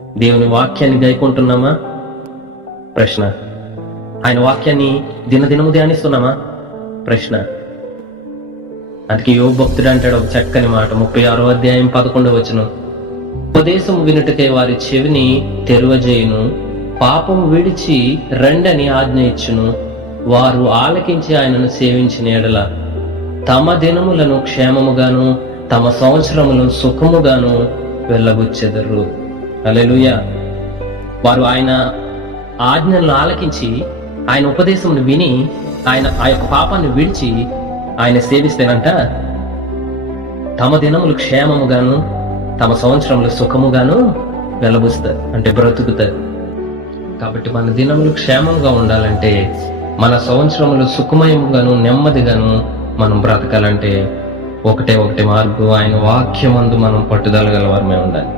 దేవుని వాక్యాన్ని గైకుంటున్నామా? ప్రశ్న. ఆయన వాక్యాన్ని దినదినము ధ్యానిస్తున్నామా? ప్రశ్న. అందుకే యోబు భక్తుడు అంటాడు ఒక చక్కని మాట, 36వ అధ్యాయం 11వ వచనం, ఉపదేశం వినుటకై వారి చెవిని తెరువజేయును, పాపము విడిచి రండని ఆజ్ఞ ఇచ్చును, వారు ఆలకించి ఆయనను సేవించిన ఎడల తమ దినములను క్షేమముగాను తమ సంవత్సరములను సుఖముగాను వెళ్ళబుచ్చెదరు. హల్లెలూయా. వారు ఆయన ఆజ్ఞలను ఆలకించి ఆయన ఉపదేశమును విని ఆయన ఆ యొక్క పాపాన్ని విడిచి ఆయన సేవిస్తేనంట తమ దినములు క్షేమముగాను తమ సంవత్సరములు సుఖముగాను వెళ్ళబుస్తారు, అంటే బ్రతుకుతారు. కాబట్టి మన దినములు క్షేమంగా ఉండాలంటే, మన సంవత్సరములు సుఖమయముగాను నెమ్మదిగాను మనం బ్రతకాలంటే ఒకటే మార్గం, ఆయన వాక్యమందు మనం పట్టుదల గలవారమే ఉండాలి.